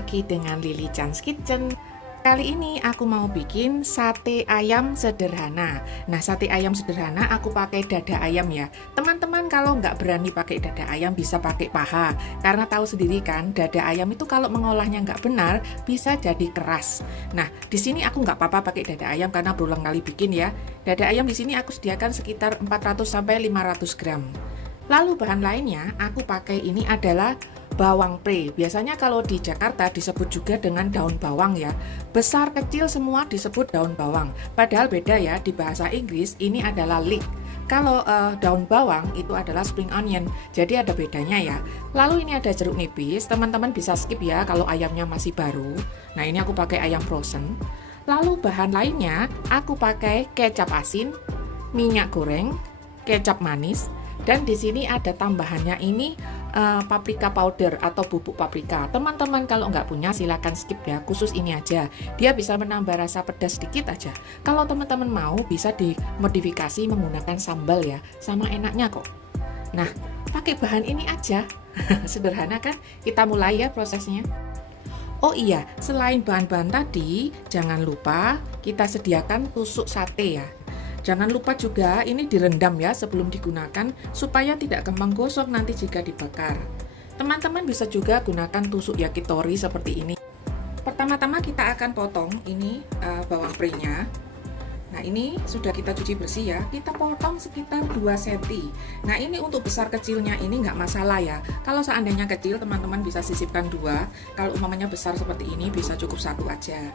lagi dengan Lily Chan's Kitchen. Kali ini aku mau bikin sate ayam sederhana. Nah, sate ayam sederhana aku pakai dada ayam ya. Teman-teman kalau nggak berani pakai dada ayam bisa pakai paha. Karena tahu sendiri kan, dada ayam itu kalau mengolahnya nggak benar bisa jadi keras. Nah, di sini aku nggak apa-apa pakai dada ayam karena berulang kali bikin ya. Dada ayam di sini aku sediakan sekitar 400 sampai 500 gram. Lalu bahan lainnya aku pakai ini adalah bawang pre. Biasanya kalau di Jakarta disebut juga dengan daun bawang ya. Besar kecil semua disebut daun bawang. Padahal beda ya, di bahasa Inggris ini adalah leek. Kalau daun bawang itu adalah spring onion. Jadi ada bedanya ya. Lalu ini ada jeruk nipis. Teman-teman bisa skip ya kalau ayamnya masih baru. Nah, ini aku pakai ayam frozen. Lalu bahan lainnya aku pakai kecap asin, minyak goreng, kecap manis. Dan di sini ada tambahannya ini paprika powder atau bubuk paprika. Teman-teman kalau nggak punya silakan skip ya, khusus ini aja. Dia bisa menambah rasa pedas sedikit aja. Kalau teman-teman mau bisa dimodifikasi menggunakan sambal ya, sama enaknya kok. Nah, pakai bahan ini aja. Sederhana kan? Kita mulai ya prosesnya. Oh iya, selain bahan-bahan tadi, jangan lupa kita sediakan tusuk sate ya. Jangan lupa juga ini direndam ya sebelum digunakan supaya tidak gampang gosong nanti jika dibakar. Teman-teman bisa juga gunakan tusuk yakitori seperti ini. Pertama-tama kita akan potong ini bawang pre-nya. Nah, ini sudah kita cuci bersih ya. Kita potong sekitar 2 cm. Nah, ini untuk besar kecilnya ini nggak masalah ya. Kalau seandainya kecil teman-teman bisa sisipkan 2. Kalau umpamanya besar seperti ini bisa cukup 1 aja.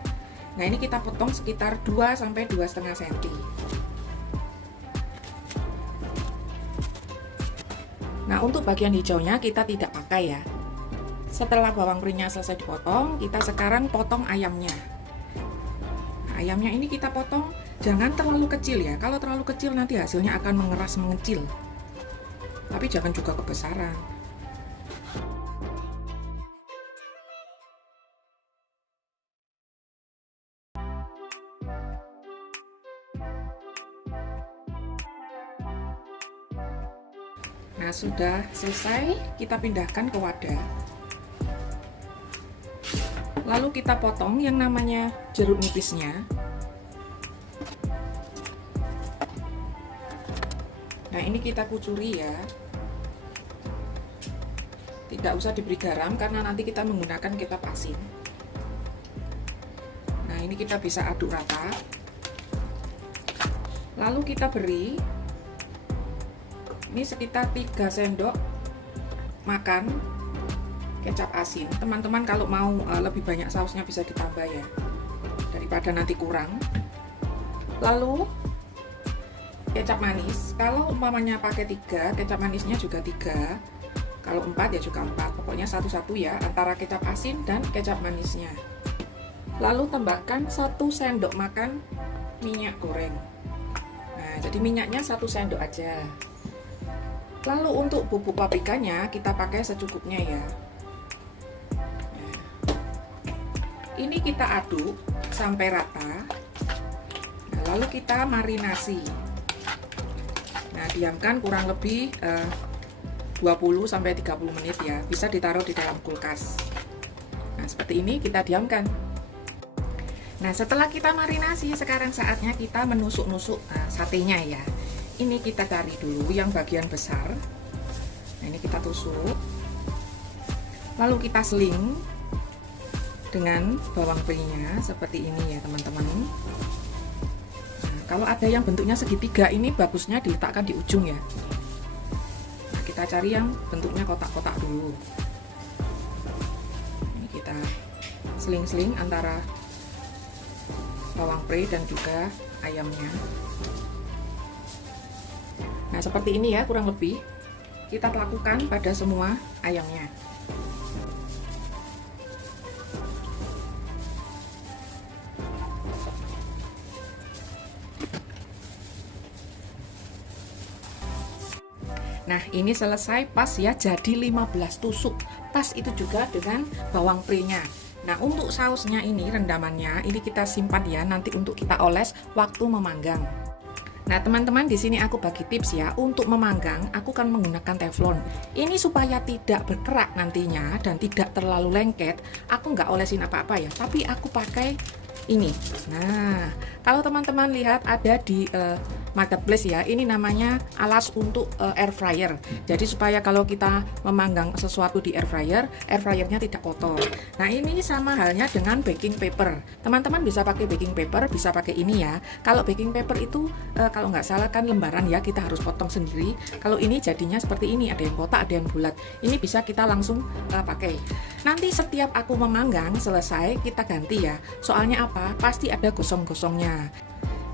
Nah, ini kita potong sekitar 2 sampai 2,5 cm. Nah, untuk bagian hijaunya kita tidak pakai ya. Setelah bawang pre-nya selesai dipotong, kita sekarang potong ayamnya. Nah, ayamnya ini kita potong jangan terlalu kecil ya. Kalau terlalu kecil nanti hasilnya akan mengeras mengecil. Tapi jangan juga kebesaran. Nah, sudah selesai, kita pindahkan ke wadah. Lalu kita potong yang namanya jeruk nipisnya. Nah, ini kita kucuri ya. Tidak usah diberi garam karena nanti kita menggunakan kecap asin. Nah, ini kita bisa aduk rata. Lalu kita beri ini sekitar 3 sendok makan kecap asin. Teman-teman kalau mau lebih banyak sausnya bisa ditambah ya, daripada nanti kurang. Lalu kecap manis, kalau umpamanya pakai 3, kecap manisnya juga 3. Kalau 4 ya juga 4. Pokoknya satu-satu ya antara kecap asin dan kecap manisnya. Lalu tambahkan 1 sendok makan minyak goreng. Nah, jadi minyaknya 1 sendok aja. Lalu untuk bubuk paprikanya kita pakai secukupnya ya. Nah, ini kita aduk sampai rata. Nah, lalu kita marinasi. Nah, diamkan kurang lebih 20 sampai 30 menit ya. Bisa ditaruh di dalam kulkas. Nah, seperti ini kita diamkan. Nah, setelah kita marinasi, sekarang saatnya kita menusuk-nusuk satenya ya. Ini kita cari dulu yang bagian besar. Nah, ini kita tusuk. Lalu kita seling dengan bawang pre-nya seperti ini ya, teman-teman. Nah, kalau ada yang bentuknya segitiga ini bagusnya diletakkan di ujung ya. Nah, kita cari yang bentuknya kotak-kotak dulu. Ini kita seling-seling antara bawang pre dan juga ayamnya. Nah, seperti ini ya kurang lebih kita lakukan pada semua ayamnya. Nah, ini selesai pas ya, jadi 15 tusuk. Pas itu juga dengan bawang pre-nya. Nah, untuk sausnya ini rendamannya ini kita simpan ya nanti untuk kita oles waktu memanggang. Nah, teman-teman, di sini aku bagi tips ya. Untuk memanggang, aku kan menggunakan teflon. Ini supaya tidak berkerak nantinya dan tidak terlalu lengket. Aku nggak olesin apa-apa ya, tapi aku pakai ini. Nah, kalau teman-teman lihat ada di marketplace ya, ini namanya alas untuk air fryer. Jadi supaya kalau kita memanggang sesuatu di air fryernya tidak kotor. Nah, ini sama halnya dengan baking paper. Teman-teman bisa pakai baking paper, bisa pakai ini ya. Kalau baking paper itu kalau nggak salah kan lembaran ya, kita harus potong sendiri. Kalau ini jadinya seperti ini, ada yang kotak, ada yang bulat. Ini bisa kita langsung pakai. Nanti setiap aku memanggang selesai, kita ganti ya. Soalnya apa? Pasti ada gosong-gosongnya.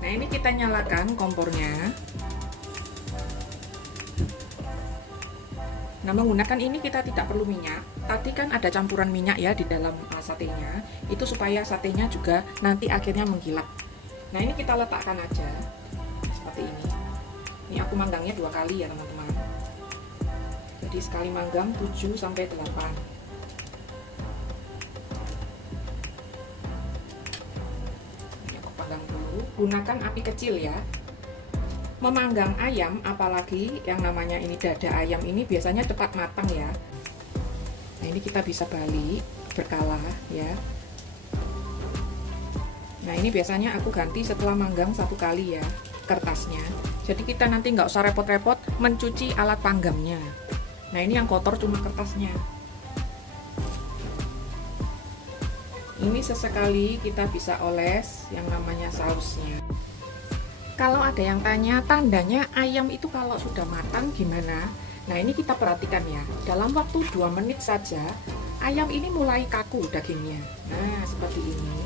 Nah, ini kita nyalakan kompornya. Nah, menggunakan ini kita tidak perlu minyak. Tadi kan ada campuran minyak ya di dalam satenya. Itu supaya satenya juga nanti akhirnya mengkilap. Nah, ini kita letakkan aja seperti ini. Ini aku manggangnya 2 kali ya, teman-teman. Jadi sekali manggang 7 sampai 8. Gunakan api kecil ya. Memanggang ayam, apalagi yang namanya ini dada ayam ini biasanya cepat matang ya. Nah, ini kita bisa balik berkala ya. Nah, ini biasanya aku ganti setelah manggang 1 kali ya kertasnya. Jadi kita nanti nggak usah repot-repot mencuci alat panggangnya. Nah, ini yang kotor cuma kertasnya. Ini sesekali kita bisa oles yang namanya sausnya. Kalau ada yang tanya tandanya ayam itu kalau sudah matang gimana? Nah, ini kita perhatikan ya. Dalam waktu 2 menit saja ayam ini mulai kaku dagingnya. Nah, seperti ini.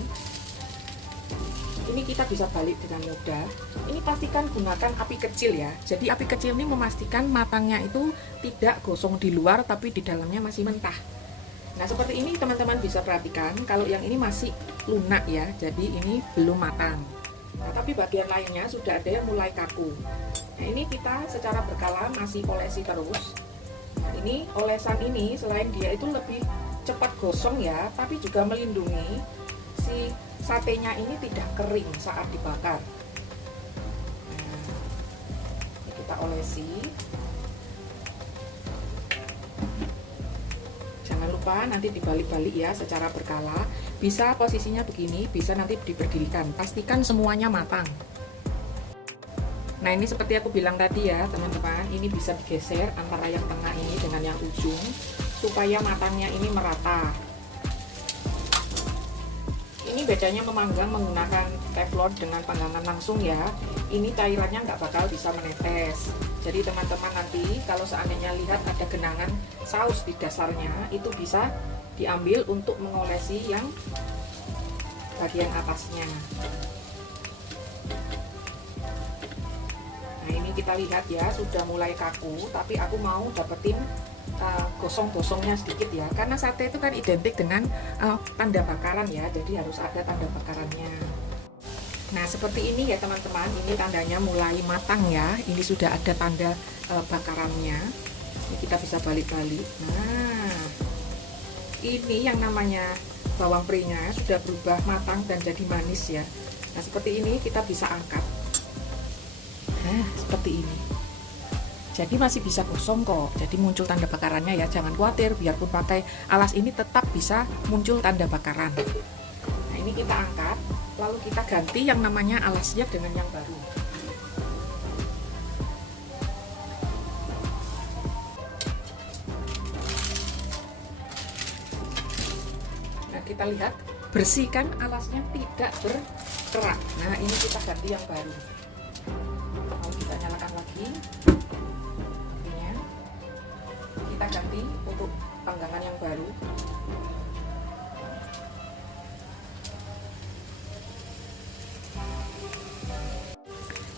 Ini kita bisa balik dengan mudah. Ini pastikan gunakan api kecil ya. Jadi api kecil ini memastikan matangnya itu tidak gosong di luar tapi di dalamnya masih mentah. Nah, seperti ini teman-teman bisa perhatikan, kalau yang ini masih lunak ya, jadi ini belum matang. Nah, tapi bagian lainnya sudah ada yang mulai kaku. Nah, ini kita secara berkala masih olesi terus. Nah, ini olesan ini selain dia itu lebih cepat gosong ya, tapi juga melindungi si satenya ini tidak kering saat dibakar. Nah, ini kita olesi. Jangan lupa nanti dibalik-balik ya secara berkala. Bisa posisinya begini, bisa nanti diberdirikan. Pastikan semuanya matang. Nah, ini seperti aku bilang tadi ya teman-teman, ini bisa digeser antara yang tengah ini dengan yang ujung supaya matangnya ini merata. Ini bedanya memanggang menggunakan teflon dengan panggangan langsung ya. Ini cairannya nggak bakal bisa menetes. Jadi teman-teman nanti kalau seandainya lihat ada genangan saus di dasarnya, itu bisa diambil untuk mengolesi yang bagian atasnya. Nah, ini kita lihat ya sudah mulai kaku, tapi aku mau dapetin gosong-gosongnya sedikit ya, karena sate itu kan identik dengan tanda bakaran ya, jadi harus ada tanda bakarannya. Nah, seperti ini ya teman-teman, ini tandanya mulai matang ya, ini sudah ada tanda bakarannya. Ini kita bisa balik-balik. Nah, ini yang namanya bawang perinya sudah berubah matang dan jadi manis ya. Nah, seperti ini kita bisa angkat. Nah, seperti ini. Jadi masih bisa gosong kok, jadi muncul tanda bakarannya ya, jangan khawatir, biarpun pakai alas ini tetap bisa muncul tanda bakaran. Nah, ini kita angkat, lalu kita ganti yang namanya alasnya dengan yang baru. Nah, kita lihat, bersihkan alasnya tidak berkerak. Nah, ini kita ganti yang baru. Lalu kita nyalakan lagi. Kita ganti untuk panggangan yang baru.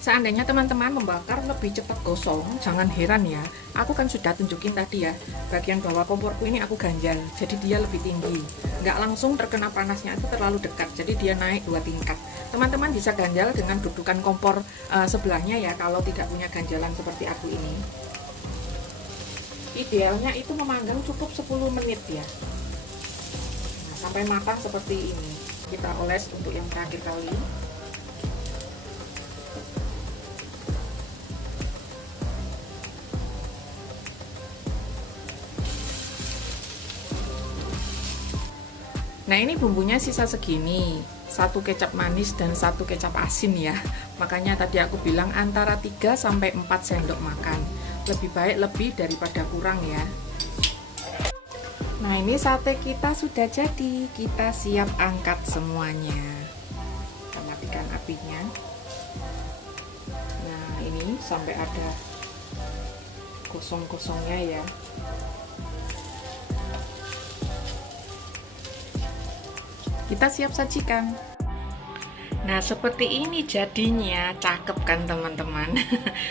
Seandainya teman-teman membakar lebih cepat gosong, jangan heran ya. Aku kan sudah tunjukin tadi ya, bagian bawah komporku ini aku ganjal, jadi dia lebih tinggi. Nggak langsung terkena panasnya itu terlalu dekat, jadi dia naik 2 tingkat. Teman-teman bisa ganjal dengan dudukan kompor sebelahnya ya, kalau tidak punya ganjalan seperti aku ini. Idealnya itu memanggang cukup 10 menit ya. Nah, sampai matang seperti ini. Kita oles untuk yang terakhir kali. Nah, ini bumbunya sisa segini, 1 kecap manis dan 1 kecap asin ya. Makanya tadi aku bilang antara 3 sampai 4 sendok makan. Lebih baik lebih daripada kurang ya. Nah, ini sate kita sudah jadi. Kita siap angkat semuanya. Kita matikan apinya. Nah, ini sampai ada gosong-gosongnya ya. Kita siap sajikan. Nah, seperti ini jadinya, cakep kan teman-teman.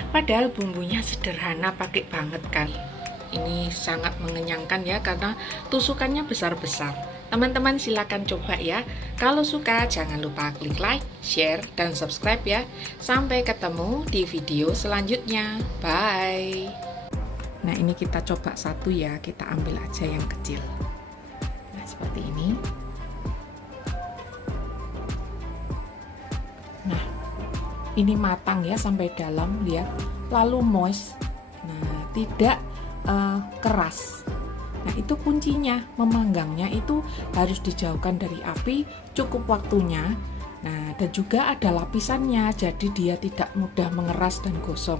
Padahal bumbunya sederhana, pakai banget kan. Ini sangat mengenyangkan ya, karena tusukannya besar-besar. Teman-teman silakan coba ya. Kalau suka jangan lupa klik like, share, dan subscribe ya. Sampai ketemu di video selanjutnya. Bye. Nah, ini kita coba satu ya. Kita ambil aja yang kecil. Nah, seperti ini. Nah, ini matang ya sampai dalam, lihat, lalu moist. Nah, tidak keras. Nah, itu kuncinya, memanggangnya itu harus dijauhkan dari api, cukup waktunya. Nah, dan juga ada lapisannya, jadi dia tidak mudah mengeras dan gosong.